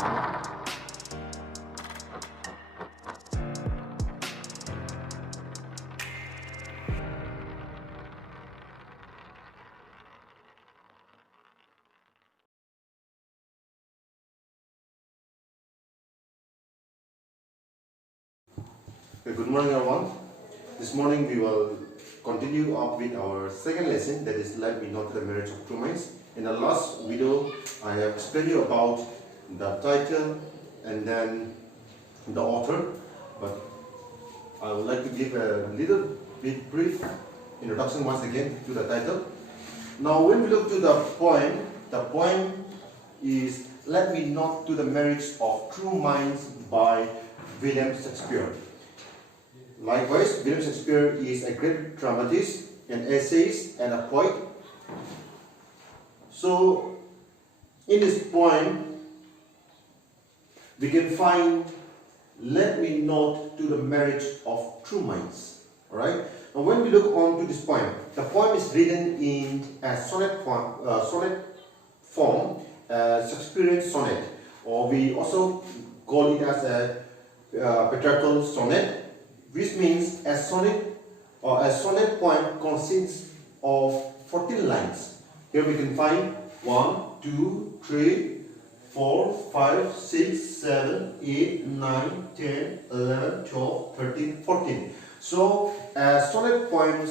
Okay, good morning everyone. This morning we will continue up with our second lesson, that is Let Me Know the Marriage of Two Minds. In the last video I have explained you about the title and then the author, but I would like to give a little bit brief introduction once again to the title. Now when we look to the poem is Let Me Know the Marriage of True Minds by William Shakespeare. Likewise, William Shakespeare is a great dramatist, an essayist, and a poet. So, in this poem, we can find Let Me Know to the Marriage of True Minds. Alright? Now, when we look on to this poem, the poem is written in a sonnet form, Shakespearean sonnet, or we also call it as a patriarchal sonnet, which means a sonnet or a sonnet poem consists of 14 lines. Here we can find 1, 2, 3, 4, 5, 6, 7, 8, 9, 10, 11, 12, 13, 14. So a sonnet poem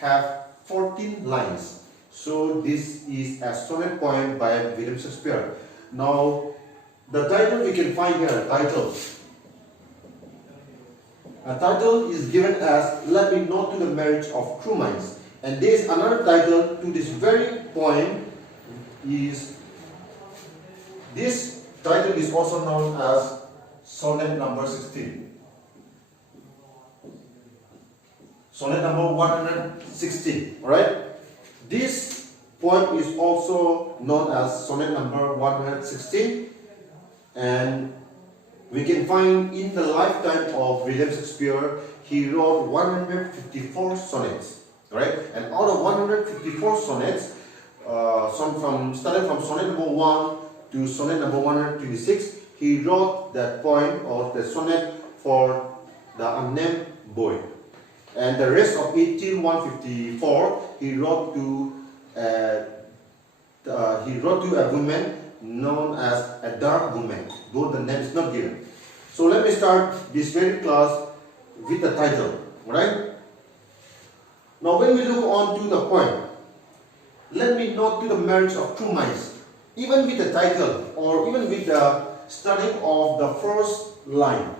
have 14 lines. So this is a sonnet poem by William Shakespeare. Now the title we can find here, title. A title is given as Let Me Know to the Marriage of True Minds. And there is another title to this very poem is, this title is also known as Sonnet number 16. Sonnet number 116. Alright? This poem is also known as Sonnet number 116. And we can find in the lifetime of William Shakespeare, he wrote 154 sonnets, right? And out of 154 sonnets, starting from sonnet number 1 to sonnet number 126, he wrote that poem or the sonnet for the unnamed boy. And the rest of it till 154, he wrote to a woman known as a dark woman, though the name is not given. So let me start this very class with the title, right? Now when we look on to the poem, Let Me Know to the Marriage of True Minds, even with the title or even with the studying of the first line,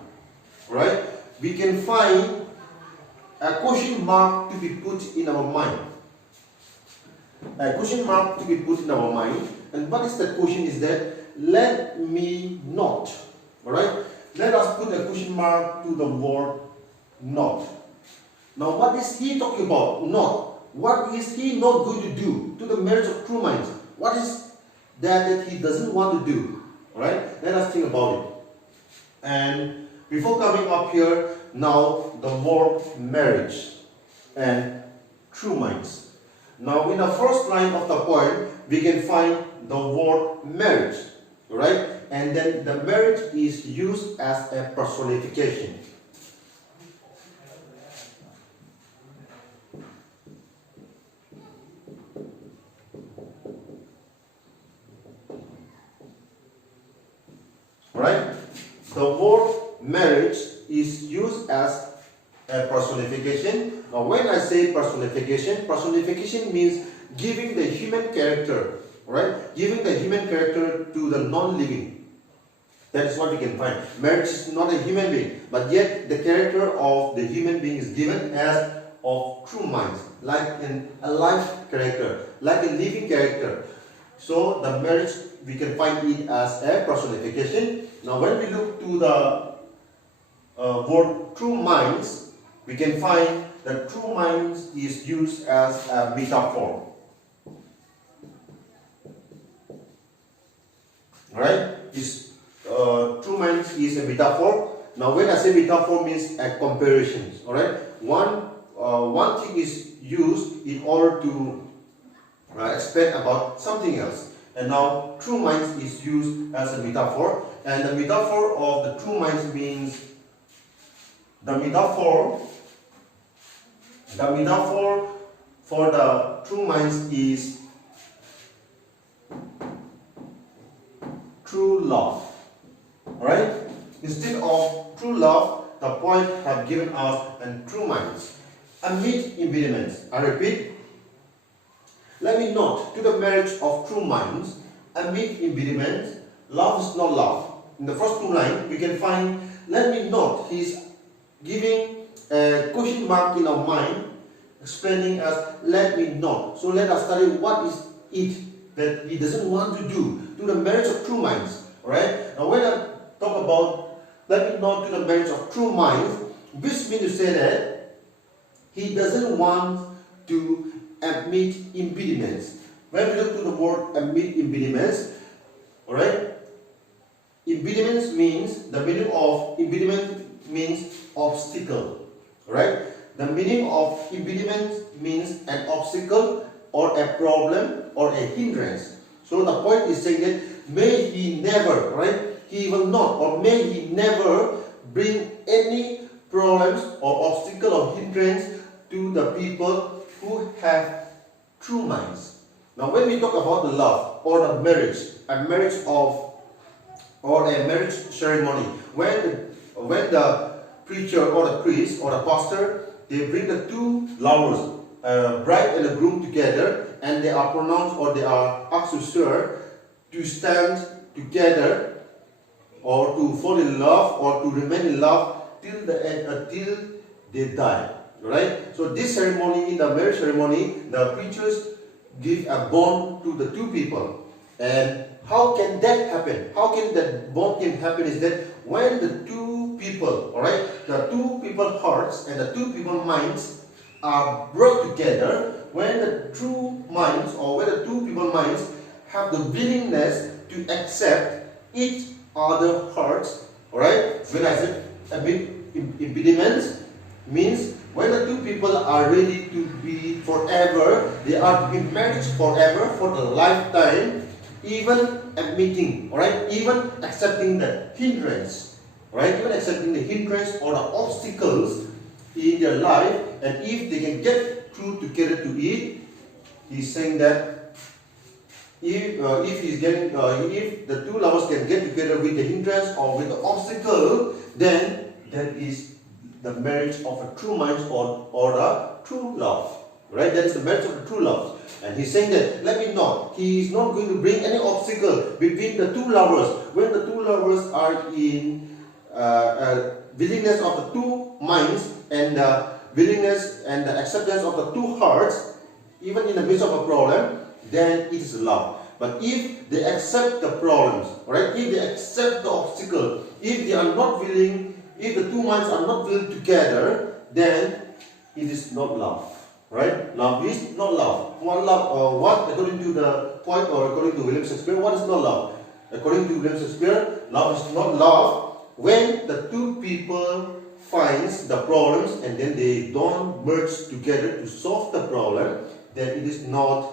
right, we can find a question mark to be put in our mind. A question mark to be put in our mind. And what is that question is that, let me not. Alright? Let us put a question mark to the word not. Now what is he talking about? Not. What is he not going to do to the marriage of true minds? What is that he doesn't want to do? Alright? Let us think about it. And before coming up here, now the word marriage and true minds. Now in the first line of the poem, we can find the word marriage, right? And then the marriage is used as a personification. Right? The word marriage is used as a personification. Now when I say personification, personification means giving the human character, right? Giving the human character to the non-living. That is what we can find. Marriage is not a human being, but yet the character of the human being is given as of true minds, like an alive character, like a living character. So the marriage, we can find it as a personification. Now when we look to the word true minds, we can find that true minds is used as a metaphor. Right? True minds is a metaphor. Now when I say metaphor means a comparison. Alright? One thing is used in order to explain about something else. And now true minds is used as a metaphor, and the metaphor of the true minds means the metaphor for the true minds is true love. Alright? Instead of true love, the poet have given us and true minds. Amid impediments, I repeat, let me note to the marriage of true minds, amid impediments, love is not love. In the first two lines, we can find, let me note, he's giving a question mark in our mind, explaining us, let me note. So let us study what is it that he doesn't want to do to the marriage of true minds. Alright? Now when I talk about, let me note to the marriage of true minds, which means to say that he doesn't want to admit impediments. When we look to the word admit impediments, alright, impediments means, the meaning of impediment means obstacle. Alright, the meaning of impediment means an obstacle or a problem or a hindrance. So the point is saying that may he never, right, he will not, or may he never bring any problems or obstacle or hindrance to the people who have true minds. Now when we talk about the love or the marriage, a marriage ceremony, when the preacher or the priest or the pastor, they bring the two lovers, bride and a groom together, and they are pronounced or they are asked to swear to stand together or to fall in love or to remain in love till the end, until they die. Right? So this ceremony, in the marriage ceremony, the preachers give a bond to the two people. And how can that happen? How can that bond can happen is that when the two people, alright, the two people hearts and the two people minds are brought together, when the true minds or when the two people minds have the willingness to accept each other hearts, alright, when I said a bit impediments means when the two people are ready to be forever, they are to be married forever for the lifetime, even admitting, alright, even accepting the hindrance, right, even accepting the hindrance or the obstacles in their life, and if they can get through together to it, he's saying that if the two lovers can get together with the hindrance or with the obstacle, then that is the marriage of a true mind or a true love. Right? That is the marriage of the true love. And he's saying that, let me not. He is not going to bring any obstacle between the two lovers. When the two lovers are in willingness of the two minds and the willingness and the acceptance of the two hearts, even in the midst of a problem, then it is love. But if they accept the problems, right? If they accept the obstacle, if they are not willing, if the two minds are not willing together, then it is not love. Right? Love is not love. What according to the point or according to William Shakespeare, what is not love? According to William Shakespeare, love is not love when the two people finds the problems and then they don't merge together to solve the problem, then it is not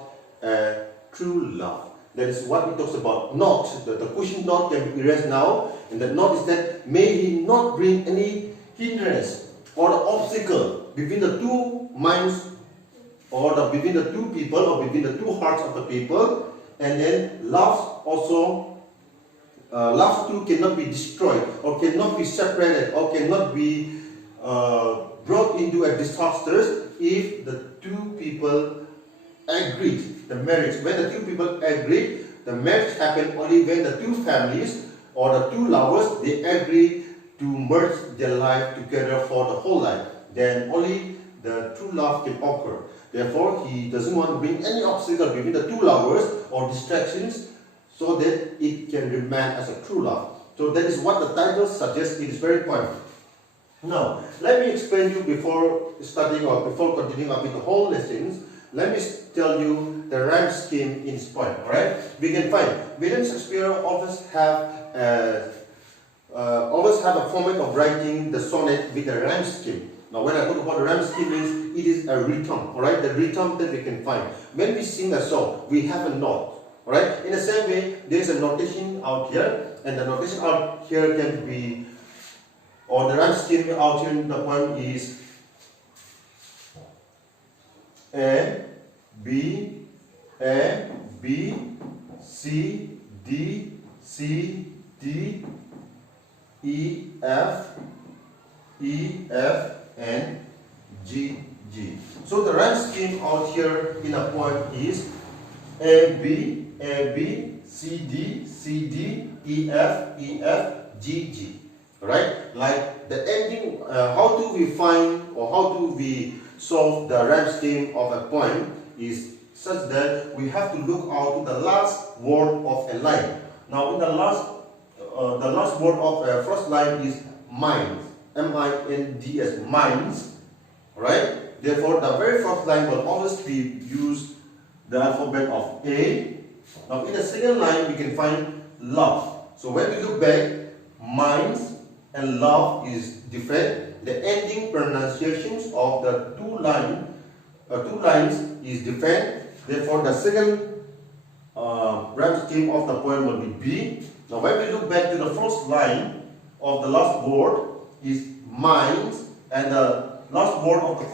true love. That is what he talks about. Not, the question not can be erased now, and the not is that may he not bring any hindrance or obstacle between the two minds or between the two people or between the two hearts of the people, and then love also, love too cannot be destroyed or cannot be separated or cannot be brought into a disaster if the two people agreed. The marriage, when the two people agreed, the marriage happened only when the two families or the two lovers, they agree to merge their life together for the whole life. Then only the true love can occur. Therefore, he doesn't want to bring any obstacle between the two lovers or distractions so that it can remain as a true love. So that is what the title suggests. It is very important. Now, let me explain you before starting or before continuing up with the whole lessons. Let me tell you the rhyme scheme in this point. Alright? We can find William Shakespeare always have a format of writing the sonnet with a rhyme scheme. Now, when I talk about the rhyme scheme means it is a rhythm. Alright? The rhythm that we can find. When we sing a song, we have a note. Alright, in the same way, there is a notation out here, and the notation out here can be, or the rhyme scheme out here in the poem is A, B, C, D, C, D, E, F, and G, G. So the rhyme scheme out here in a poem is A, B, C, D, E, F, G, G. Right? Like the ending, how do we find or how do we solve the rhyme scheme of a poem is such that we have to look out to the last word of a line. Now in the last word of a first line is minds, M-I-N-D-S, minds, right? Therefore the very first line will always be used the alphabet of A. Now in the second line we can find love. So when we look back, minds and love is different. The ending pronunciations of the two lines is different. Therefore, the second rhyme scheme of the poem will be B. Now, when we look back to the first line of the last word is minds, and the last word of the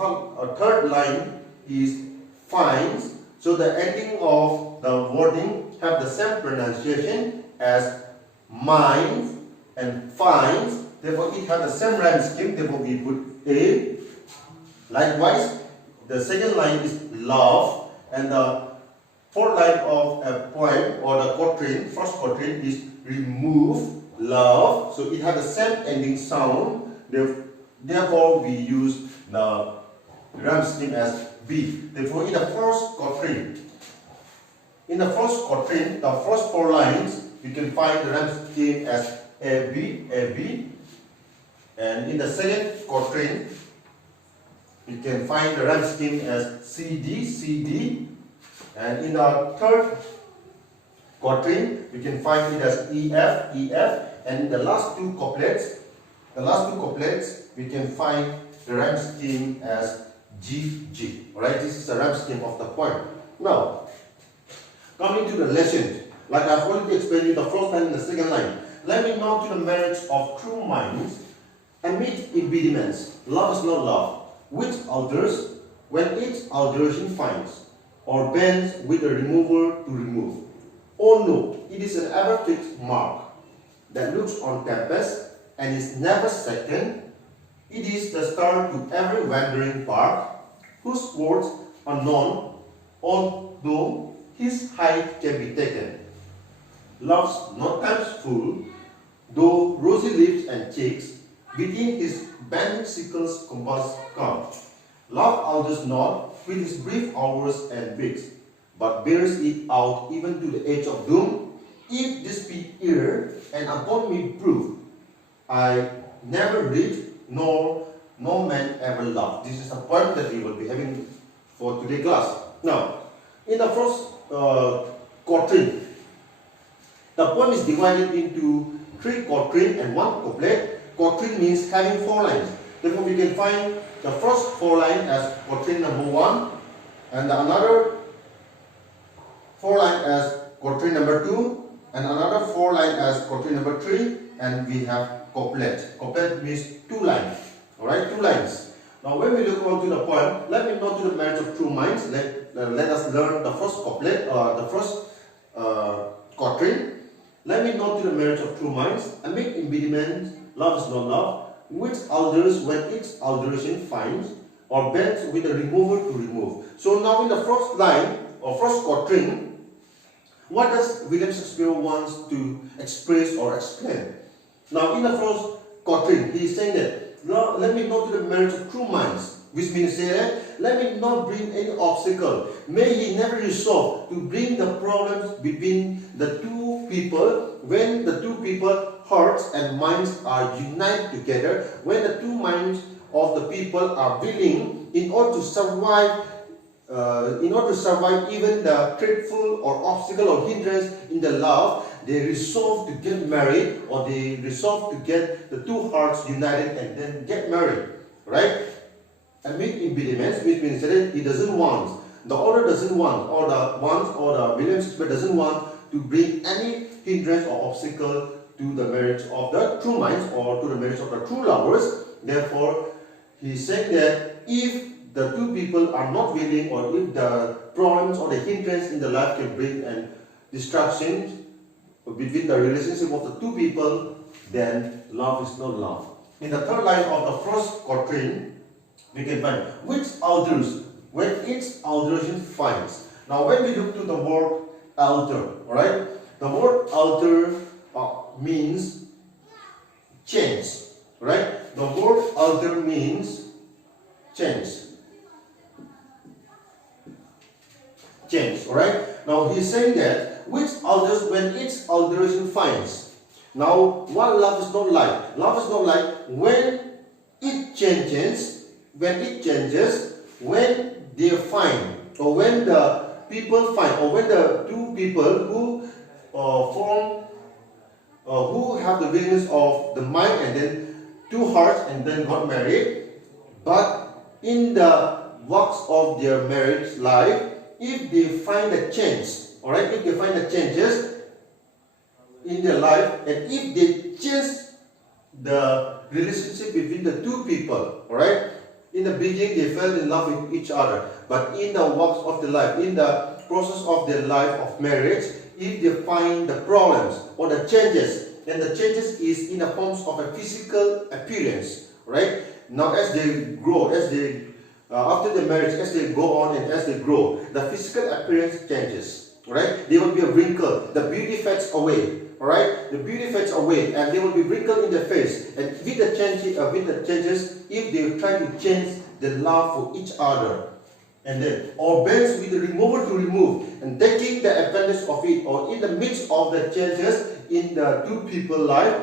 third line is finds. So the ending of the wording have the same pronunciation as minds and finds. Therefore, it has the same rhyme scheme. Therefore, we put A. Likewise, the second line is love, and the fourth line of a poem or the quatrain, first quatrain is remove love. So it has the same ending sound. Therefore, we use the rhyme scheme as B. Therefore, in the first quatrain, the first four lines, we can find the rhyme scheme as A, B. And in the second quatrain, we can find the rhyme scheme as CD. And in the third quatrain, we can find it as EF. And in the last two couplets, we can find the rhyme scheme as G. Alright, this is the rhyme scheme of the poem. Now, coming to the lesson, like I've already explained you the first line and the second line. Let me now to the marriage of true minds amid impediments. Love is not love, which alters when its alteration finds, or bends with the remover to remove. Oh no, it is an ever-fixed mark that looks on tempest and is never second. It is the star to every wandering bark, whose words are known, although his height can be taken. Love's not times full, though rosy lips and cheeks, within his bending sickles compass come. Love alters not with his brief hours and weeks, but bears it out even to the age of doom. If this be error, and upon me prove, I never read, nor no man ever loved. This is a point that we will be having for today's class. Now, in the first quatrain, the poem is divided into 3 quatrain and 1 couplet. Quatrain means having 4 lines. Therefore, we can find the first 4 lines as quatrain number 1, and another 4 lines as quatrain number 2, and another 4 lines as quatrain number 3, and we have couplet. Couplet means 2 lines. Alright, 2 lines. Now, when we look on to the poem, let me note to the marriage of true minds. Let us learn the first couplet, the first quatrain. Let me note to the marriage of true minds. Amid impediments, love is not love, which alters when its alteration finds, or bends with the remover to remove. So now in the first line or first quatrain, what does William Shakespeare wants to express or explain? Now in the first quatrain, he is saying that, let me note to the marriage of true minds, which means say that, let me not bring any obstacle. May he never resolve to bring the problems between the two people when the two people hearts and minds are united together, when the two minds of the people are willing in order to survive even the dreadful or obstacle or hindrance in the love, they resolve to get married, or they resolve to get the two hearts united and then get married, right? Amid impediments, which means that he doesn't want the author doesn't want, or the William Shakespeare doesn't want to bring any hindrance or obstacle to the marriage of the true minds or to the marriage of the true lovers. Therefore, he is saying that if the two people are not willing, or if the problems or the hindrance in the life can bring an distraction between the relationship of the two people, then love is not love. In the third line of the first quatrain, we can find which alters when its alteration finds. Now, when we look to the word alter, alright, the word alter means change, right? The word alter means change. Alright? Now, he's saying that which alters when its alteration finds. Now, what love is not like? Love is not like when it changes, when they find, or when the people find, or when the two people who who have the willingness of the mind and then two hearts and then got married, but in the works of their marriage life, if they find a change, alright, if they find the changes in their life, and if they change the relationship between the two people, alright, in the beginning they fell in love with each other, but in the works of the life, in the process of their life of marriage, if they find the problems or the changes, then the changes is in the forms of a physical appearance, right? Now, as they grow, as they after the marriage, as they go on and as they grow, the physical appearance changes, right? There will be a wrinkle, the beauty fades away, alright? The beauty fades away, and there will be wrinkle in their face. And with the changes, if they try to change the love for each other, and then, or bends with the remover to remove, and taking the advantage of it, or in the midst of the changes in the two people life,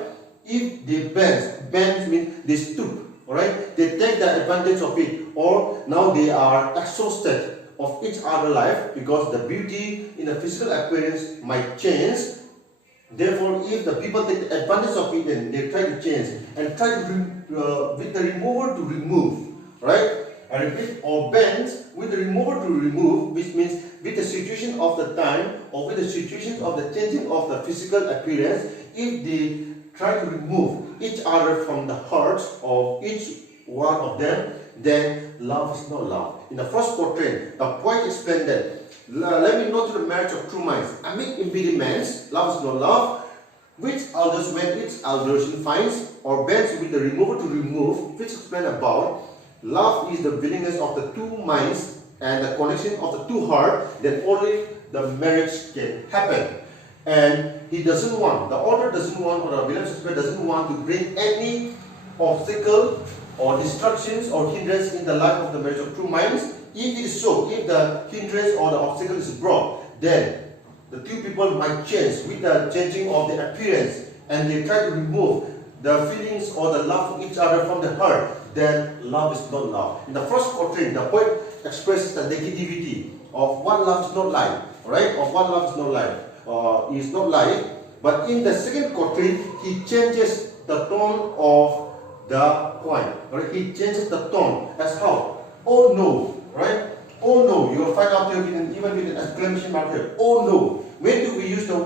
if they bends means they stoop, alright, they take the advantage of it, or now they are exhausted of each other life because the beauty in the physical appearance might change. Therefore, if the people take the advantage of it, then they try to change and try to with the remover to remove, right? I repeat, or bends with the remover to remove, which means with the situation of the time or with the situation of the changing of the physical appearance, if they try to remove each other from the hearts of each one of them, then love is not love. In the first quatrain, the poet explained that, let me note to the marriage of true minds, amid impediments, love is not love, which alters when its alteration finds, or bends with the remover to remove, which explained about. Love is the willingness of the two minds and the connection of the two hearts, then only the marriage can happen. And he doesn't want, the author doesn't want, or the William Shakespeare doesn't want to bring any obstacle or distractions or hindrance in the life of the marriage of true minds. If it is so, if the hindrance or the obstacle is brought, then the two people might change with the changing of the appearance, and they try to remove the feelings or the love for each other from the heart, then love is not love. In the first quatrain, the poet expresses the negativity of what love is not like, right? Of what love is not like, is not like. But in the second quatrain, he changes the tone of the poem. Right? He changes the tone as how? Oh no, right? Oh no. You will find out here even with an exclamation mark here. Oh no. When do we use the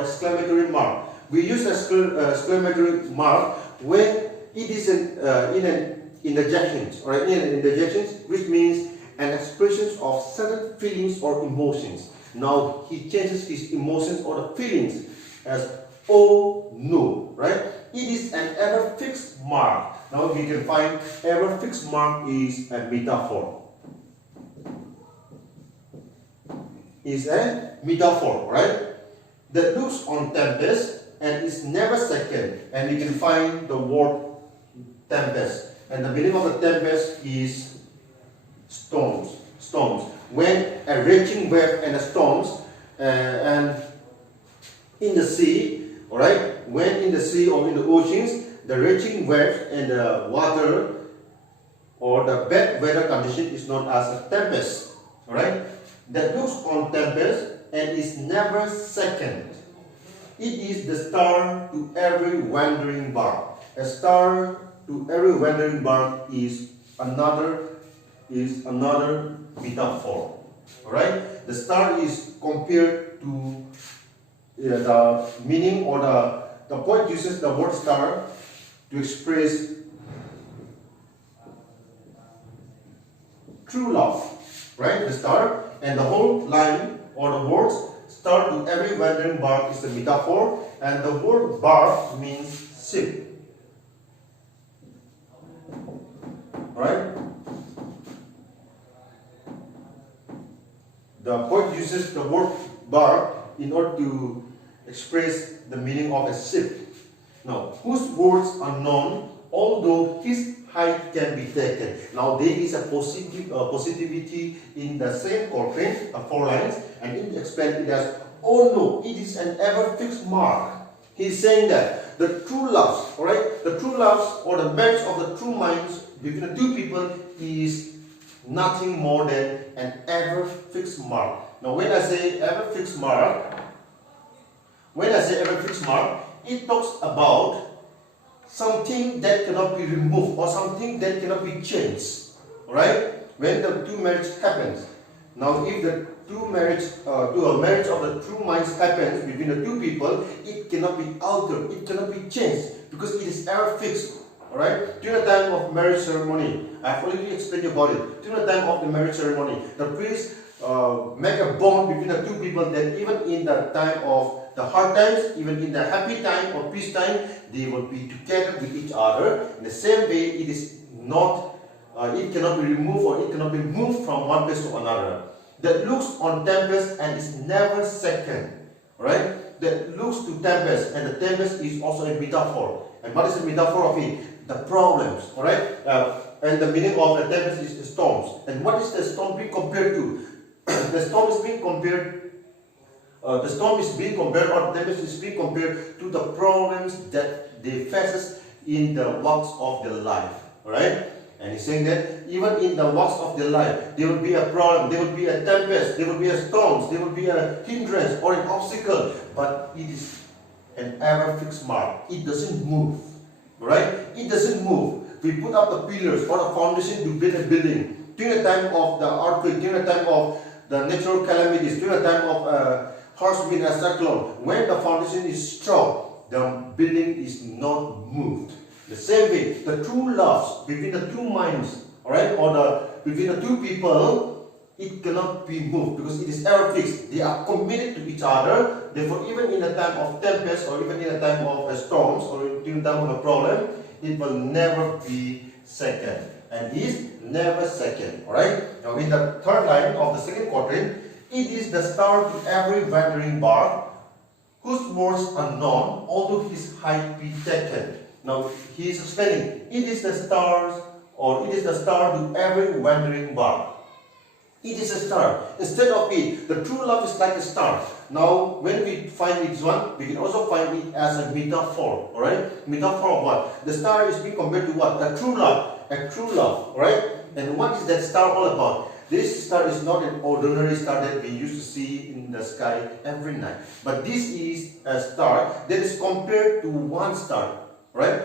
exclamatory mark? We use exclamatory mark when it is in an interjection, right? In an interjection, which means an expression of certain feelings or emotions. Now he changes his emotions or the feelings as oh no, right? It is an ever fixed mark. Now we can find ever fixed mark is a metaphor. Is a metaphor, right? That looks on tempest and is never second, and we can find the word tempest, and the meaning of the tempest is storms. When a raging wave and a storms and in the sea, all right, when in the sea or in the oceans, the raging wave and the water or the bad weather condition is known as a tempest, all right, that looks on tempest and is never second. It is the star to every wandering bark. A star to every wandering bark is another metaphor. Alright? The star is compared to the meaning, or the poet uses the word star to express true love. Right? The star, and the whole line or the words star to every wandering bark is a metaphor, and the word bark means ship. Alright? The poet uses the word bark in order to express the meaning of a ship. Now, whose words are known, although his height can be taken. Now, there is a positivity in the same quatrain, 4 lines, and it explains it as, oh no, it is an ever fixed mark. He is saying that the true loves, alright, the true loves or the marriage of the true minds between the two people is nothing more than an ever fixed mark. Now, when I say ever fixed mark, it talks about something that cannot be removed or something that cannot be changed. Alright? When the two marriage happens. Now, if the a marriage of the true minds happens between the two people, it cannot be altered, it cannot be changed, because it is ever fixed. Alright? During the time of marriage ceremony, I have already explained about it. During the time of the marriage ceremony, the priest make a bond between the two people, that even in the time of the hard times, even in the happy time or peace time, they will be together with each other. In the same way, it is not, it cannot be removed or it cannot be moved from one place to another. That looks on tempest and is never second. Right? That looks to tempest, and the tempest is also a metaphor. And what is the metaphor of it? The problems. Alright? And the meaning of the tempest is the storms. And what is the storm being compared to? The storm is being compared, or the tempest is being compared to the problems that they faces in the walks of their life. Alright? And he's saying that even in the walks of their life, there will be a problem, there will be a tempest, there will be a storms, there will be a hindrance or an obstacle, but it is an ever fixed mark. It doesn't move. Right? It doesn't move. We put up the pillars or the foundation to build a building. During the time of the earthquake, during the time of the natural calamities, during the time of harsh wind and cyclone, when the foundation is strong, the building is not moved. The same way, the true loves between the two minds, alright, or between the two people, it cannot be moved because it is ever fixed. They are committed to each other. Therefore, even in the time of tempest, or even in the time of storms, or in the time of a problem, it will never be second, and is never second. Alright. Now, in the third line of the second quatrain, it is the star to every wandering bark, whose words are known, although his height be taken. Now, he is explaining, it is the stars, or it is the star to every wandering bark. It is a star. Instead of it, the true love is like a star. Now, when we find this one, we can also find it as a metaphor. Alright? Metaphor of what? The star is being compared to what? A true love. A true love. Alright? And what is that star all about? This star is not an ordinary star that we used to see in the sky every night. But this is a star that is compared to one star. Right?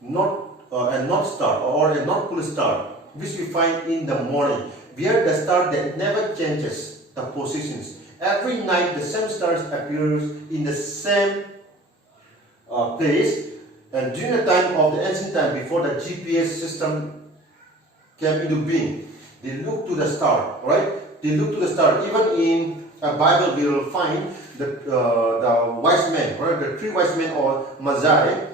Not a north star or a north pole star, which we find in the morning. We are the star that never changes the positions. Every night the same stars appears in the same place. And during the time of the ancient time, before the GPS system came into being, they look to the star, right? They look to the star. Even in a Bible, we will find the wise men, right? The 3 wise men or Magi.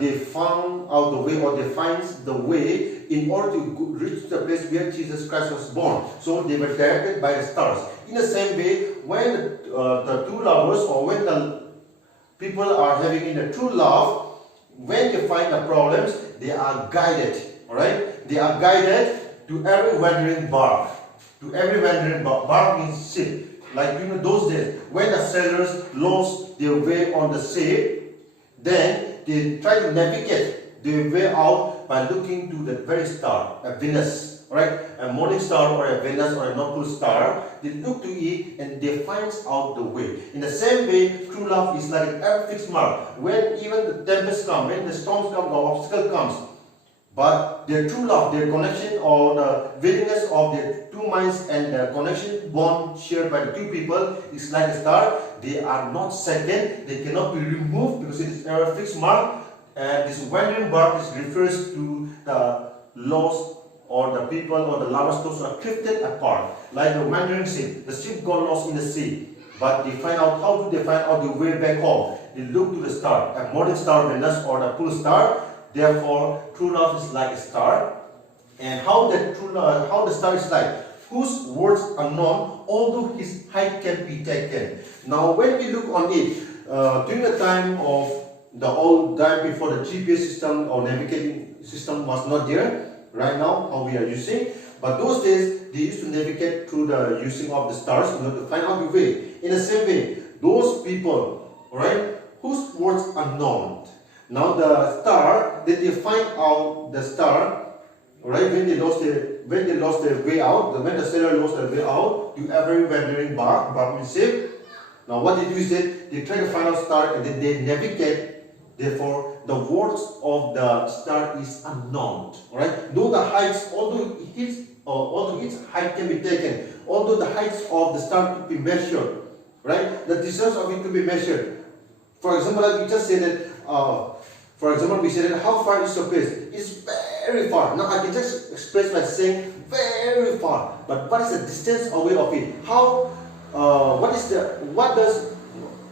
They found out the way, or they find the way in order to reach the place where Jesus Christ was born. So they were directed by the stars. In the same way, when the two lovers, or when the people are having in a true love, when they find the problems, they are guided. Alright? They are guided to every wandering bark. To every wandering bark. Bark means ship. Like those days, when the sailors lost their way on the sea, then they try to navigate their way out by looking to the very star, a Venus, right? A morning star or a Venus or a North Pole star. They look to it and they find out the way. In the same way, true love is like an ever fixed mark. When even the tempest comes, when the storms come, the obstacle comes, But their true love, their connection, or the willingness of their two minds and the connection bond shared by the two people is like a star. They are not second, they cannot be removed because it is a fixed mark. And this wandering bark refers to the lost or the people or the lovers, those who are drifted apart, like the wandering ship. The ship got lost in the sea, but they find out, how do they find out the way back home? They look to the star, a morning star, Venus, or the full star. Therefore, true love is like a star. And how the star is like, whose words are known, although his height can be taken. Now, when we look on it, during the time of the old time before the GPS system or navigating system was not there, right now, how we are using. But those days, they used to navigate through the using of the stars in order to find out the way. In the same way, those people, right, whose words are known. Now the star, that they find out the star, right, when they lost their way out, when the sailor lost their way out to every wandering barkmanship. Now what they do is that they try to find out star and then they navigate. Therefore, the words of the star is unknown. Right? Though the heights, although its height can be taken, although the heights of the star could be measured, right? The distance of it could be measured. For example, like we just said that. For example, we said that how far is your place? It's very far. Now I can just express by saying very far. But what is the distance away of it?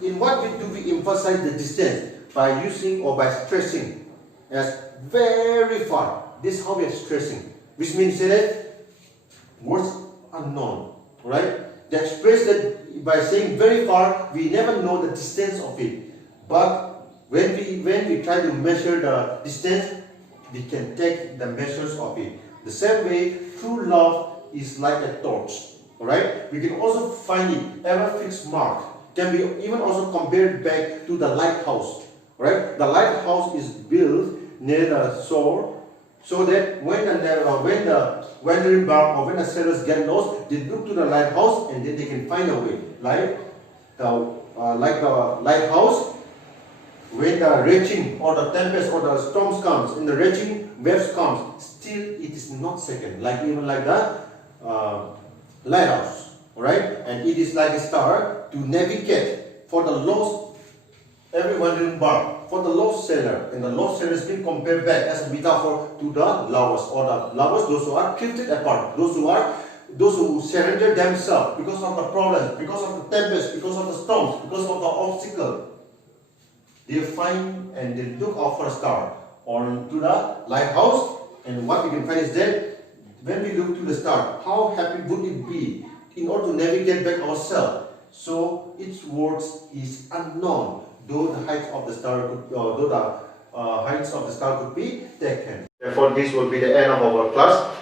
In what way do we emphasize the distance? By using or by stressing as very far. This is how we are stressing. Which means that words unknown, right? They express that by saying very far, we never know the distance of it. But when we try to measure the distance, we can take the measures of it. The same way, true love is like a torch. Alright? We can also find it ever fixed mark. Can be even also compared back to the lighthouse. Right? The lighthouse is built near the shore, so that when the wandering bark or when the sailors get lost, they look to the lighthouse and then they can find a way. Like the lighthouse, when the raging or the tempest or the storms comes and the raging waves comes, still it is not second. Even like the lighthouse, right? And it is like a star to navigate for the lost. Every wandering bark for the lost sailor, and the lost sailor is being compared back as a metaphor to the lovers, or the lovers, those who are drifted apart, those who surrender themselves because of the problems, because of the tempest, because of the storms, because of the obstacle. They find and they look out for a star or to the lighthouse, and what we can find is that when we look to the star, how happy would it be in order to navigate back ourselves? So its words is unknown. Though the heights of the star could be taken. Therefore, this will be the end of our class.